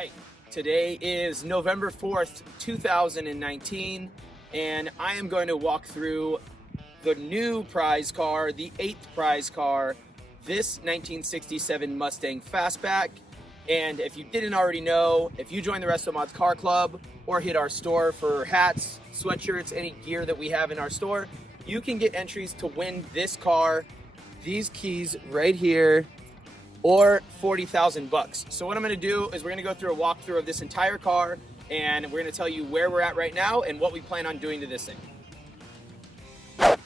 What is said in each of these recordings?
right, today is November 4th, 2019, and I am going to walk through the new prize car, the 8th prize car, this 1967 Mustang Fastback. And if you didn't already know, if you join the RestoMods car club or hit our store for hats, sweatshirts, any gear that we have in our store, you can get entries to win this car, these keys right here, or 40,000 bucks. So what I'm gonna do is we're gonna go through a walkthrough of this entire car, and we're gonna tell you where we're at right now and what we plan on doing to this thing.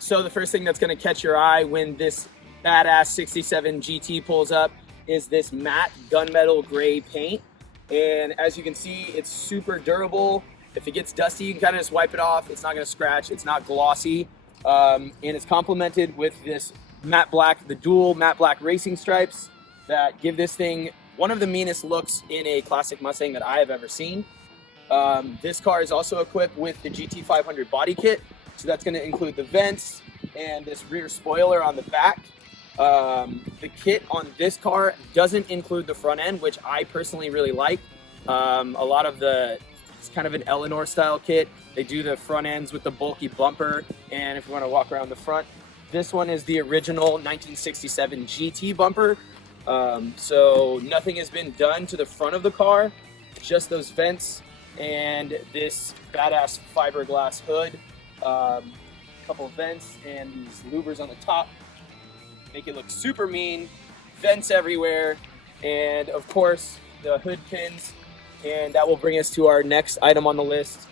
So the first thing that's gonna catch your eye when this badass 67 GT pulls up is this matte gunmetal gray paint. And as you can see, it's super durable. If it gets dusty, you can kind of just wipe it off. It's not gonna scratch, it's not glossy. And it's complemented with this matte black, the dual matte black racing stripes that give this thing one of the meanest looks in a classic Mustang that I have ever seen. This car is also equipped with the GT500 body kit. So that's gonna include the vents and this rear spoiler on the back. The kit on this car doesn't include the front end, which I personally really like. A lot of it's kind of an Eleanor style kit. They do the front ends with the bulky bumper, and if you want to walk around the front, this one is the original 1967 GT bumper. So nothing has been done to the front of the car, just those vents and this badass fiberglass hood. Couple of vents and these louvers on the top make it look super mean, vents everywhere, and of course the hood pins. And that will bring us to our next item on the list,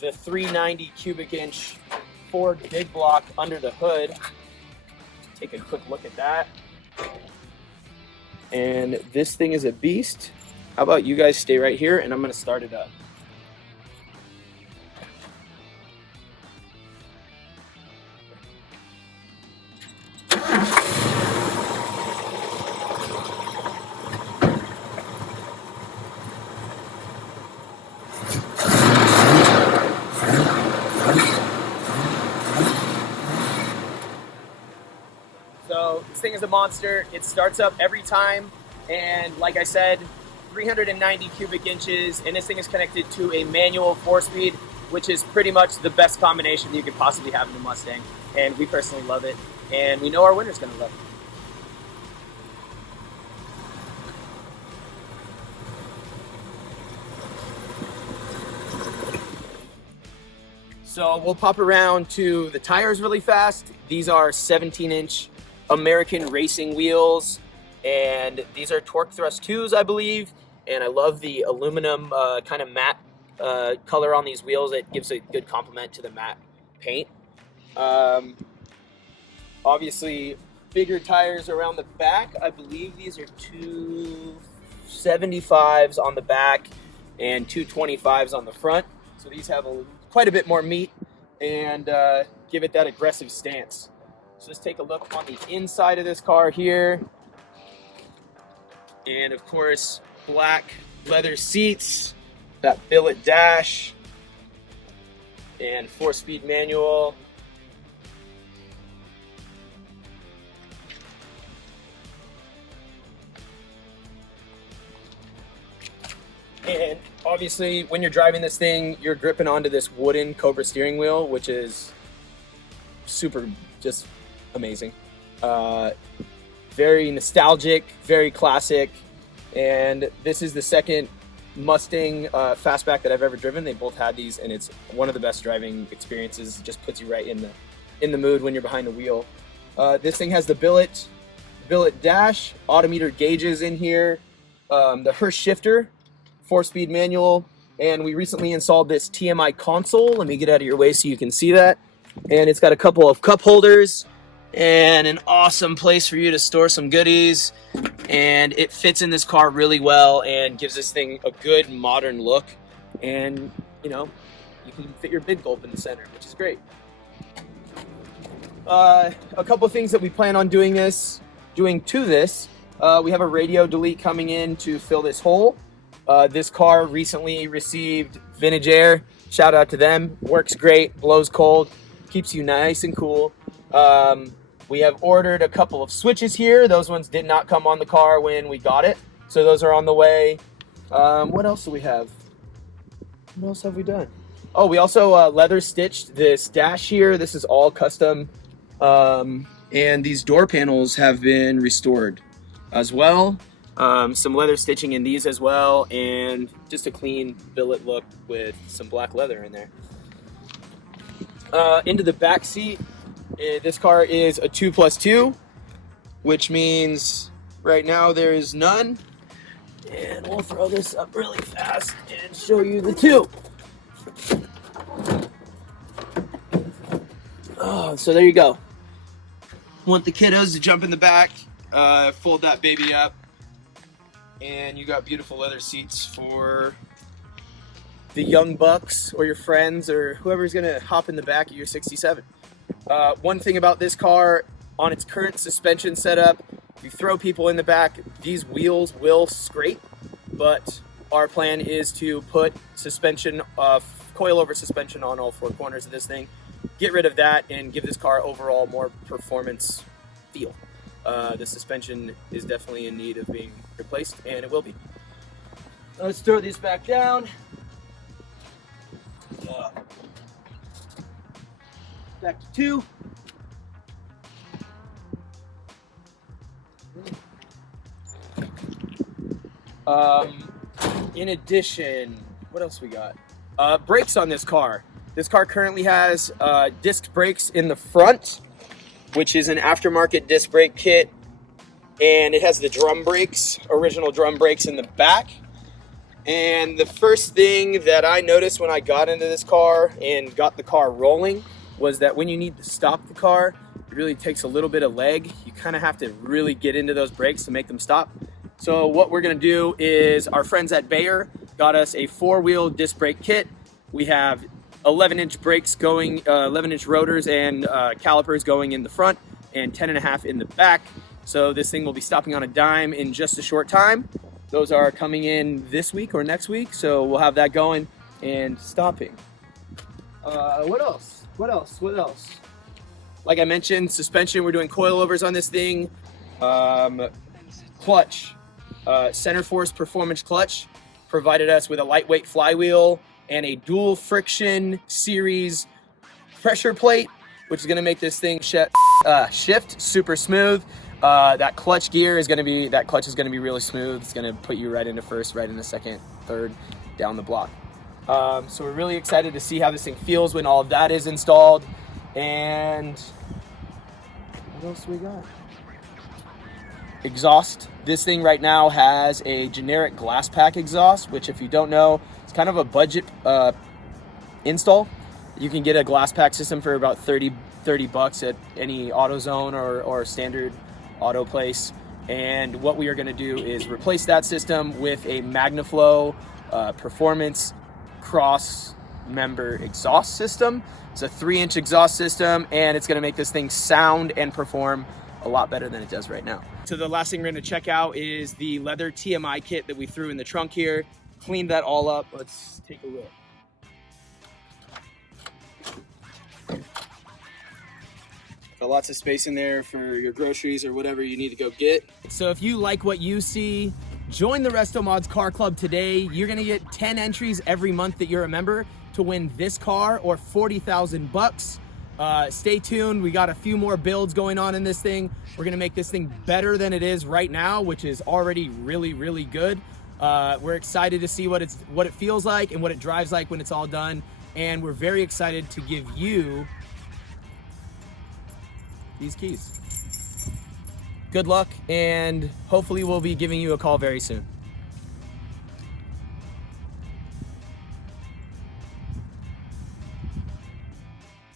the 390 cubic inch Ford big block under the hood. Take a quick look at that. And this thing is a beast. How about you guys stay right here and I'm gonna start it up. So this thing is a monster. It starts up every time, and like I said, 390 cubic inches, and this thing is connected to a manual 4-speed, which is pretty much the best combination you could possibly have in a Mustang, and we personally love it, and we know our winner's gonna love it. So we'll pop around to the tires really fast. These are 17-inch American racing wheels, and these are torque thrust 2s, I believe. And I love the aluminum kind of matte color on these wheels. It gives a good complement to the matte paint. Obviously, bigger tires around the back. I believe these are 275s on the back and 225s on the front. So these have quite a bit more meat and give it that aggressive stance. So let's take a look on the inside of this car here. And of course, black leather seats, that billet dash, and 4-speed manual. And obviously, when you're driving this thing, you're gripping onto this wooden Cobra steering wheel, which is super just amazing. Very nostalgic, very classic. And this is the second Mustang Fastback that I've ever driven. They both had these, and it's one of the best driving experiences. It just puts you right in the mood when you're behind the wheel. This thing has the billet dash, autometer gauges in here, the Hirsch shifter, 4-speed manual, and we recently installed this TMI console. Let me get out of your way so you can see that. And it's got a couple of cup holders and an awesome place for you to store some goodies. And it fits in this car really well and gives this thing a good modern look. And you know, you can fit your big gulp in the center, which is great. A couple of things that we plan on doing to this. We have a radio delete coming in to fill this hole. This car recently received vintage air. Shout out to them. Works great, blows cold, keeps you nice and cool. We have ordered a couple of switches here. Those ones did not come on the car when we got it, so those are on the way. What else do we have? What else have we done? Oh, we also leather stitched this dash here. This is all custom. And these door panels have been restored as well. Some leather stitching in these as well, and just a clean billet look with some black leather in there. Into the back seat, this car is a 2+2, which means right now there is none. And we'll throw this up really fast and show you the 2. Oh, so there you go. Want the kiddos to jump in the back, fold that baby up, and you got beautiful leather seats for the young bucks or your friends or whoever's gonna hop in the back of your 67. One thing about this car, on its current suspension setup, if you throw people in the back, these wheels will scrape, but our plan is to put suspension, coilover suspension on all 4 corners of this thing, get rid of that, and give this car overall more performance feel. The suspension is definitely in need of being replaced, and it will be. Let's throw these back down. Back to 2. In addition, what else we got? Brakes on this car. This car currently has disc brakes in the front, which is an aftermarket disc brake kit, and it has the drum brakes, original drum brakes in the back. And the first thing that I noticed when I got into this car and got the car rolling was that when you need to stop the car, it really takes a little bit of leg. You kind of have to really get into those brakes to make them stop. So what we're gonna do is, our friends at Bayer got us a 4-wheel disc brake kit. We have 11-inch brakes going, 11-inch rotors and calipers going in the front, and 10.5 in the back. So this thing will be stopping on a dime in just a short time. Those are coming in this week or next week, so we'll have that going and stopping. What else? What else? What else? Like I mentioned, suspension, we're doing coilovers on this thing. Clutch, Center Force Performance Clutch provided us with a lightweight flywheel and a dual friction series pressure plate, which is gonna make this thing shift super smooth. That clutch is gonna be really smooth. It's gonna put you right into first, right into second, third, down the block. So we're really excited to see how this thing feels when all of that is installed. And what else we got? Exhaust. This thing right now has a generic glass pack exhaust, which, if you don't know, it's kind of a budget install. You can get a glass pack system for about 30 bucks at any AutoZone or standard auto place. And what we are going to do is replace that system with a MagnaFlow performance cross member exhaust system. It's a 3-inch exhaust system, and it's going to make this thing sound and perform a lot better than it does right now. So the last thing we're going to check out is the leather TMI kit that we threw in the trunk here. Cleaned that all up. Let's take a look. Got lots of space in there for your groceries or whatever you need to go get. So if you like what you see, join the RestoMods Car Club today. You're gonna get 10 entries every month that you're a member to win this car or 40,000 bucks. Stay tuned. We got a few more builds going on in this thing. We're gonna make this thing better than it is right now, which is already really, really good. We're excited to see what it feels like and what it drives like when it's all done. And we're very excited to give you these keys. Good luck, and hopefully we'll be giving you a call very soon.